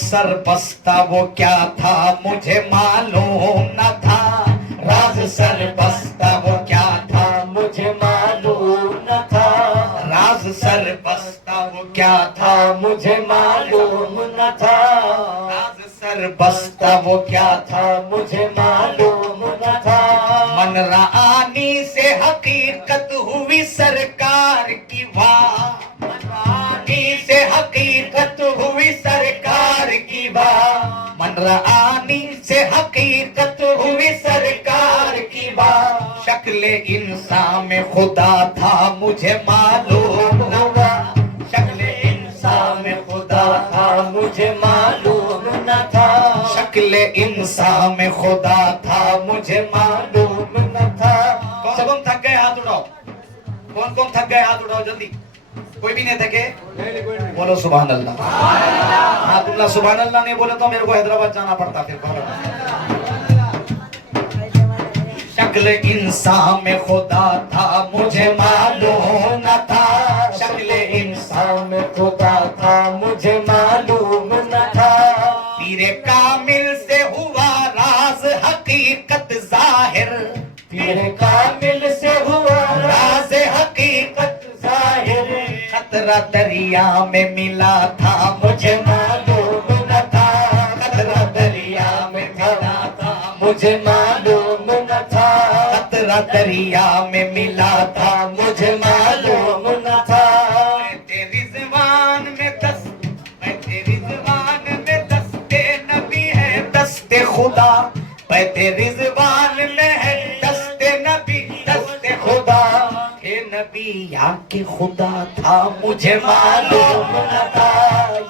سر بستہ وہ کیا تھا مجھے معلوم نہ تھا، راز سر بستہ وہ کیا تھا مجھے معلوم نہ تھا، راز سر بستہ وہ کیا تھا مجھے معلوم نہ تھا، راز سر بستہ وہ کیا تھا مجھے معلوم نہ تھا، من رآنی سے حقیقت ہوئی سرکار کی واہ، من رآنی سے حقیقت ہوئی سرکار کی واہ، من رآنی سے حقیقت ہوئی سرکار کی واہ، شکل انسان میں خدا تھا مجھے معلوم نہ تھا، شکل انسان میں خدا تھا مجھے معلوم نہ تھا، شکل انسان میں خدا تھا مجھے معلوم نہ تھا۔ کون کون تھک گئے ہاتھ اٹھاؤ، کون کون تھک گئے ہاتھ اٹھاؤ جلدی، کوئی بھی نہیں تھکے؟ بولو سبحان اللہ۔ ہاں تم سبحان اللہ نہیں بولے تو میرے کو حیدرآباد جانا پڑتا پھر۔ شکل انسان میں خدا تھا مجھے معلوم نہ تھا، شکل انسان میں خدا تھا مجھے معلوم نہ تھا، پیر کامل سے ہوا راز حقیقت ظاہر، پیر کامل سے ہوا راز حقیقت ظاہر، خطرہ دریا میں ملا تھا مجھے معلوم نہ تھا، خطرہ دریا میں ملا تھا مجھے معلوم نہ تھا، خطرہ دریا میں ملا تھا مجھے معلوم نہ تھا، میں تیری زبان میں دست، میں تیری زبان میں دست نبی ہے دست خدا، میں تیری زبان میں ہے دست نبی دست خدا، یہ نبی یا کہ خدا تھا مجھے معلوم نہ تھا،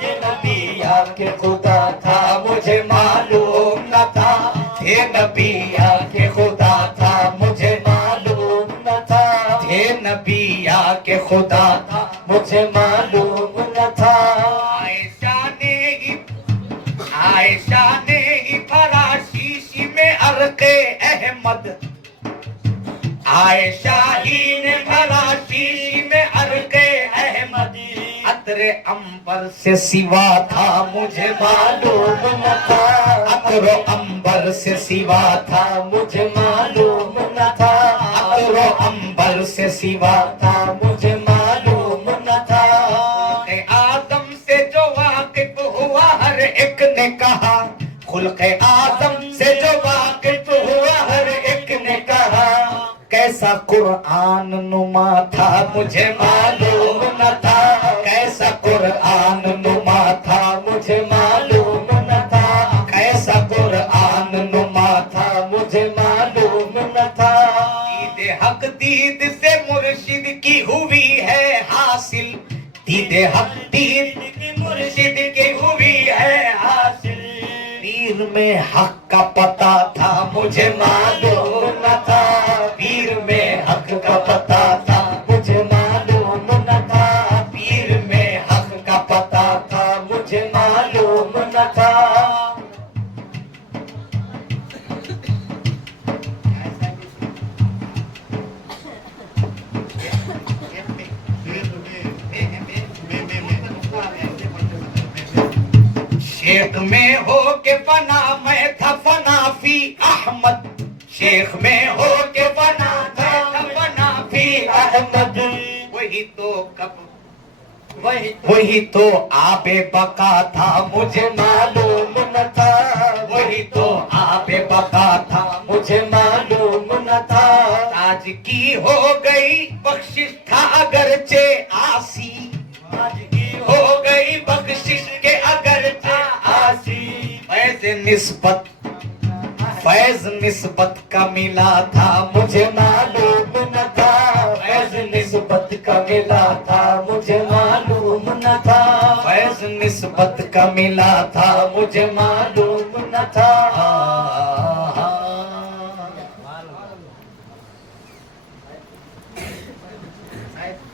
یہ نبی یا کہ خدا تھا مجھے معلوم نہ تھا، یہ نبی یا کہ خدا تھا مجھے معلوم نہ تھا، یہ نبی یا کہ خدا تھا مجھے معلوم نہ تھا، عائشہ نے ہی بھرا شیشی میں عرق احمد، عائشہ ہی نے بھرا شیشی میں عرق احمد، عطر عنبر سے سوا تھا مجھے معلوم نہ تھا، عطر عنبر سے سوا تھا مجھے معلوم نہ تھا، عطر عنبر سے سوا تھا مجھے معلوم نہ تھا، خلق اعظم سے جو واقف ہوا ہر ایک نے کہا، خلق اعظم سے جو واقف ہوا ہر ایک نے کہا، کیسا قرآن نما تھا مجھے معلوم نہ تھا، کیسا قرآن نما تھا مجھے معلوم نہ تھا، کیسا قرآن نما تھا مجھے معلوم نہ تھا، دید حق دید سے مرشد کی ہوئی ہے حاصل، دید حق دید کی مرشد کی ہوئی ہے حاصل، پیر میں حق کا پتہ تھا مجھے معلوم نہ تھا، پیر میں حق کا پتہ تھا مجھے معلوم نہ تھا، پیر میں حق کا پتہ تھا مجھے معلوم نہ تھا، شیخ میں ہو کے فنا میں تھا فنا فی احمد، شیخ میں ہو کے فنا تھا فنا فی احمد، وہی تو کب وہی تو آب بقا تھا مجھے معلوم نہ تھا، وہی تو آب بقا تھا مجھے معلوم نہ تھا، آج کی ہو گئی بخشش تھا اگرچہ آسی، آج کی ہو گئی بخشش کے اگرچہ آسی، فیض نسبت کا ملا تھا مجھے معلوم نہ تھا، فیض نسبت کا ملا تھا مجھے معلوم نہ تھا، فیض نسبت کا ملا تھا مجھے معلوم نہ تھا،